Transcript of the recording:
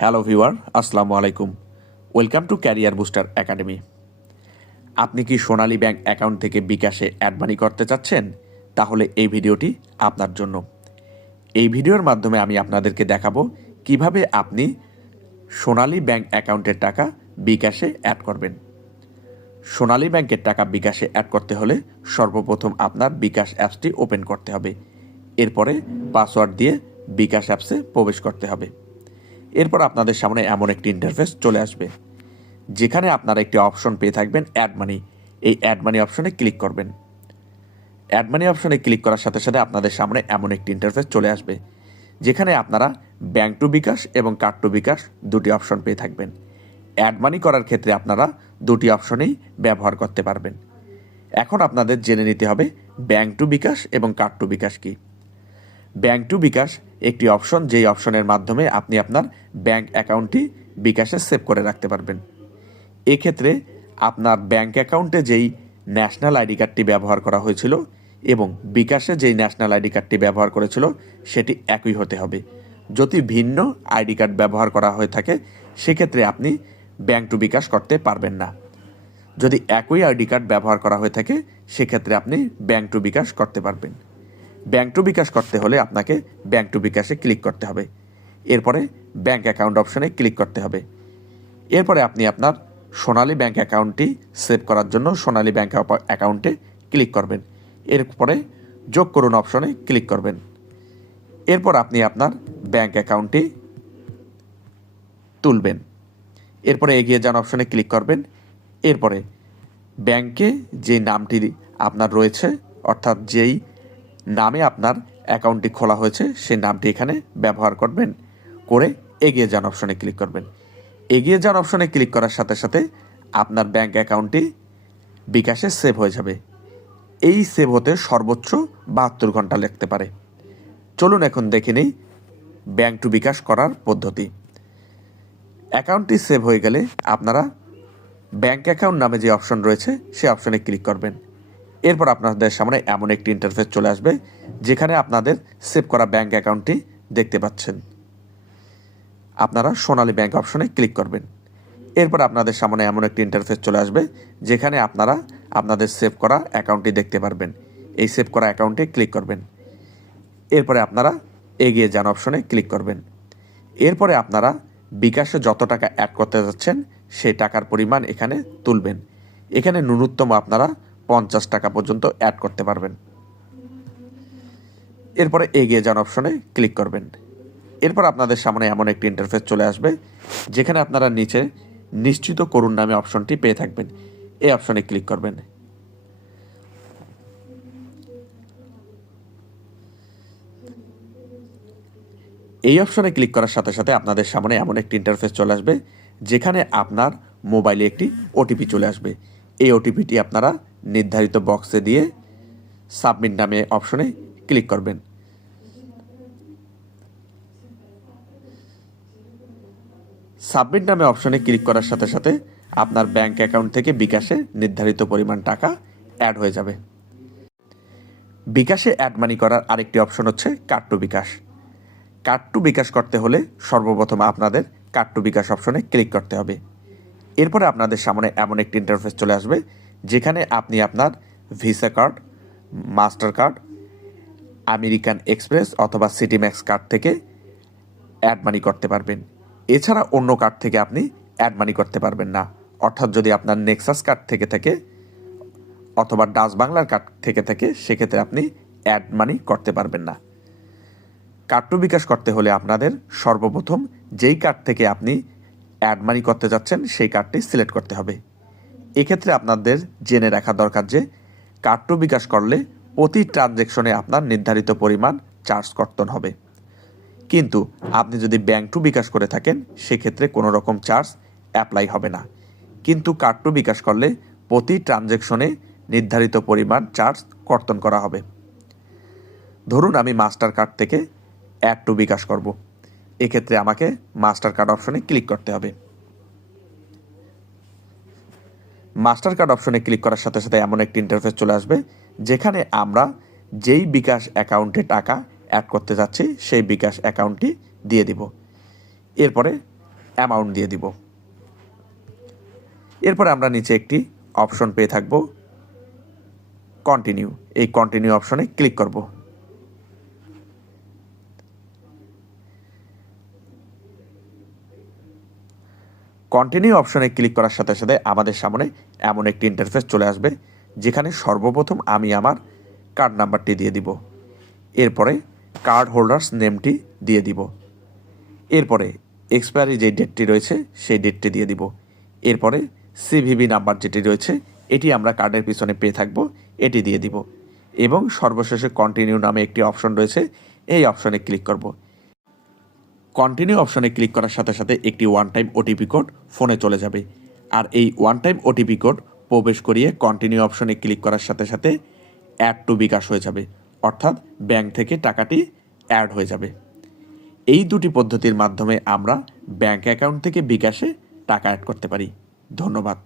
Hello viewer আসসালামু আলাইকুম welcome to career booster academy আপনি কি সোনালী ব্যাংক অ্যাকাউন্ট থেকে বিকাশে অ্যাড মানি করতে চাচ্ছেন? তাহলে এই ভিডিওটি আপনার জন্য। এই ভিডিওর মাধ্যমে আমি আপনাদেরকে দেখাবো কীভাবে আপনি সোনালী ব্যাংক অ্যাকাউন্টের টাকা বিকাশে অ্যাড করবেন। সোনালী ব্যাংকের টাকা বিকাশে অ্যাড করতে হলে সর্বপ্রথম আপনার বিকাশ অ্যাপসটি ওপেন করতে হবে। এরপরে পাসওয়ার্ড দিয়ে বিকাশ অ্যাপসে প্রবেশ করতে হবে। এরপর আপনাদের সামনে এমন একটি ইন্টারফেস চলে আসবে, যেখানে আপনারা একটি অপশন পেয়ে থাকবেন অ্যাড মানি এই অ্যাড মানি অপশনে ক্লিক করবেন। অ্যাড মানি অপশনে ক্লিক করার সাথে সাথে আপনাদের সামনে এমন একটি ইন্টারফেস চলে আসবে, যেখানে আপনারা ব্যাংক টু বিকাশ এবং কার্ড টু বিকাশ দুটি অপশন পেয়ে থাকবেন। অ্যাড মানি করার ক্ষেত্রে আপনারা দুটি অপশনেই ব্যবহার করতে পারবেন। এখন আপনাদের জেনে নিতে হবে ব্যাংক টু বিকাশ এবং কার্ড টু বিকাশ কী। ব্যাংক টু বিকাশ একটি অপশন, যেই অপশনের মাধ্যমে আপনি আপনার ব্যাংক অ্যাকাউন্টটি বিকাশে সেভ করে রাখতে পারবেন। এক্ষেত্রে আপনার ব্যাংক অ্যাকাউন্টে যেই ন্যাশনাল আইডি কার্ডটি ব্যবহার করা হয়েছিল এবং বিকাশে যেই ন্যাশনাল আইডি কার্ডটি ব্যবহার করেছিল, সেটি একই হতে হবে। যদি ভিন্ন আইডি কার্ড ব্যবহার করা হয়ে থাকে, সেক্ষেত্রে আপনি ব্যাংক টু বিকাশ করতে পারবেন না। যদি একই আইডি কার্ড ব্যবহার করা হয়ে থাকে, সেক্ষেত্রে আপনি ব্যাংক টু বিকাশ করতে পারবেন। ব্যাংক টু বিকাশ করতে হলে আপনাকে ব্যাংক টু বিকাশে ক্লিক করতে হবে। এরপরে ব্যাংক অ্যাকাউন্ট অপশনে ক্লিক করতে হবে। এরপরে আপনি আপনার সোনালী ব্যাংক অ্যাকাউন্টটি সেভ করার জন্য সোনালী ব্যাংক অ্যাকাউন্টে ক্লিক করবেন। এরপরে যোগ করুন অপশনে ক্লিক করবেন। এরপর আপনি আপনার ব্যাংক অ্যাকাউন্টটি তুলবেন। এরপরে এগিয়ে যান অপশনে ক্লিক করবেন। এরপরে ব্যাংকে যে নামটি আপনার রয়েছে, অর্থাৎ যেই নামে আপনার অ্যাকাউন্টটি খোলা হয়েছে সেই নামটি এখানে ব্যবহার করবেন। করে এগিয়ে যান অপশনে ক্লিক করবেন। এগিয়ে যান অপশনে ক্লিক করার সাথে সাথে আপনার ব্যাংক অ্যাকাউন্টটি বিকাশে সেভ হয়ে যাবে। এই সেভ হতে সর্বোচ্চ বাহাত্তর ঘণ্টা লাগতে পারে। চলুন এখন দেখে নিই ব্যাংক টু বিকাশ করার পদ্ধতি। অ্যাকাউন্টটি সেভ হয়ে গেলে আপনারা ব্যাংক অ্যাকাউন্ট নামে যে অপশন রয়েছে, সে অপশনে ক্লিক করবেন। এরপর আপনাদের সামনে এমন একটি ইন্টারফেস চলে আসবে, যেখানে আপনাদের সেভ করা ব্যাংক অ্যাকাউন্টটি দেখতে পাচ্ছেন। আপনারা সোনালী ব্যাংক অপশনে ক্লিক করবেন। এরপর আপনাদের সামনে এমন একটি ইন্টারফেস চলে আসবে, যেখানে আপনারা আপনাদের সেভ করা অ্যাকাউন্টটি দেখতে পারবেন। এই সেভ করা অ্যাকাউন্টে ক্লিক করবেন। এরপরে আপনারা এগিয়ে যান অপশনে ক্লিক করবেন। এরপরে আপনারা বিকাশে যত টাকা অ্যাড করতে যাচ্ছেন, সেই টাকার পরিমাণ এখানে তুলবেন। এখানে ন্যূনতম আপনারা পঞ্চাশ টাকা পর্যন্ত অ্যাড করতে পারবেন। এরপরে এগিয়ে যান অপশনে ক্লিক করবেন। এরপর আপনাদের সামনে এমন একটি ইন্টারফেস চলে আসবে, যেখানে আপনারা নিচে নিশ্চিত করুন নামে অপশনটি পেয়ে থাকবেন। এই অপশনে ক্লিক করবেন। এই অপশনে ক্লিক করার সাথে সাথে আপনাদের সামনে এমন একটি ইন্টারফেস চলে আসবে, যেখানে আপনার মোবাইলে একটি ওটিপি চলে আসবে। এই ওটিপিটি আপনারা নির্ধারিত বক্সে দিয়ে সাবমিট নামে অপশনে ক্লিক করবেন। সাবমিট নামে অপশনে ক্লিক করার সাথে সাথে আপনার ব্যাংক অ্যাকাউন্ট থেকে বিকাশে নির্ধারিত পরিমাণ টাকা অ্যাড হয়ে যাবে। বিকাশে অ্যাড মানি করার আরেকটি অপশন হচ্ছে card to bKash. Card to bKash করতে হলে সর্বপ্রথম আপনাদের কার্ড টু বিকাশ অপশনে ক্লিক করতে হবে। এরপরে আপনাদের সামনে এমন একটি ইন্টারফেস চলে আসবে যেখানে আপনি আপনার visa card, master card, American express অথবা সিটিম্যাক্স কার্ড থেকে অ্যাড মানি করতে পারবেন। এছাড়া অন্য কার্ড থেকে আপনি অ্যাড মানি করতে পারবেন না। অর্থাৎ যদি আপনার নেক্সাস কার্ড থেকে থাকে অথবা ডাচ বাংলার কার্ড থেকে থাকে, সেক্ষেত্রে আপনি অ্যাড মানি করতে পারবেন না। কার্ড টু বিকাশ করতে হলে আপনাদের সর্বপ্রথম যেই কার্ড থেকে আপনি অ্যাড মানি করতে যাচ্ছেন, সেই কার্ডটি সিলেক্ট করতে হবে। এক্ষেত্রে আপনাদের জেনে রাখা দরকার যে কার্ড টু বিকাশ করলে প্রতি ট্রানজ্যাকশনে আপনার নির্ধারিত পরিমাণ চার্জ কর্তন হবে। কিন্তু আপনি যদি ব্যাংক টু বিকাশ করে থাকেন, সেক্ষেত্রে কোনো রকম চার্জ অ্যাপ্লাই হবে না। কিন্তু কার্ড টু বিকাশ করলে প্রতি ট্রানজ্যাকশনে নির্ধারিত পরিমাণ চার্জ কর্তন করা হবে। ধরুন আমি মাস্টার কার্ড থেকে অ্যাড টু বিকাশ করব। এক্ষেত্রে আমাকে মাস্টার কার্ড অপশনে ক্লিক করতে হবে। মাস্টার কার্ড অপশনে ক্লিক করার সাথে সাথে এমন একটি ইন্টারফেস চলে আসবে, যেখানে আমরা যেই বিকাশ অ্যাকাউন্টে টাকা অ্যাড করতে যাচ্ছি, সেই বিকাশ অ্যাকাউন্টটি দিয়ে দিব। এরপরে অ্যামাউন্ট দিয়ে দিব। এরপরে আমরা নিচে একটি অপশন পেয়ে থাকব কন্টিনিউ এই কন্টিনিউ অপশনে ক্লিক করব। কন্টিনিউ অপশনে ক্লিক করার সাথে সাথে আমাদের সামনে এমন একটি ইন্টারফেস চলে আসবে, যেখানে সর্বপ্রথম আমি আমার কার্ড নাম্বারটি দিয়ে দিব। এরপরে কার্ড হোল্ডার্স নেমটি দিয়ে দিব। এরপরে এক্সপায়ারি যে ডেটটি রয়েছে, সেই ডেটটি দিয়ে দিব। এরপরে সিভিভি নাম্বার যেটি রয়েছে, এটি আমরা কার্ডের পিছনে পেয়ে থাকব, এটি দিয়ে দিব। এবং সর্বশেষে কন্টিনিউ নামে একটি অপশন রয়েছে, এই অপশনে ক্লিক করব। কন্টিনিউ অপশনে ক্লিক করার সাথে সাথে একটি ওয়ান টাইম ওটিপি কোড ফোনে চলে যাবে। আর এই ওয়ান টাইম ওটিপি কোড প্রবেশ করিয়ে কন্টিনিউ অপশনে ক্লিক করার সাথে সাথে অ্যাড টু বিকাশ হয়ে যাবে। অর্থাৎ ব্যাংক থেকে টাকাটি অ্যাড হয়ে যাবে। এই দুটি পদ্ধতির মাধ্যমে আমরা ব্যাংক অ্যাকাউন্ট থেকে বিকাশে টাকা অ্যাড করতে পারি। ধন্যবাদ।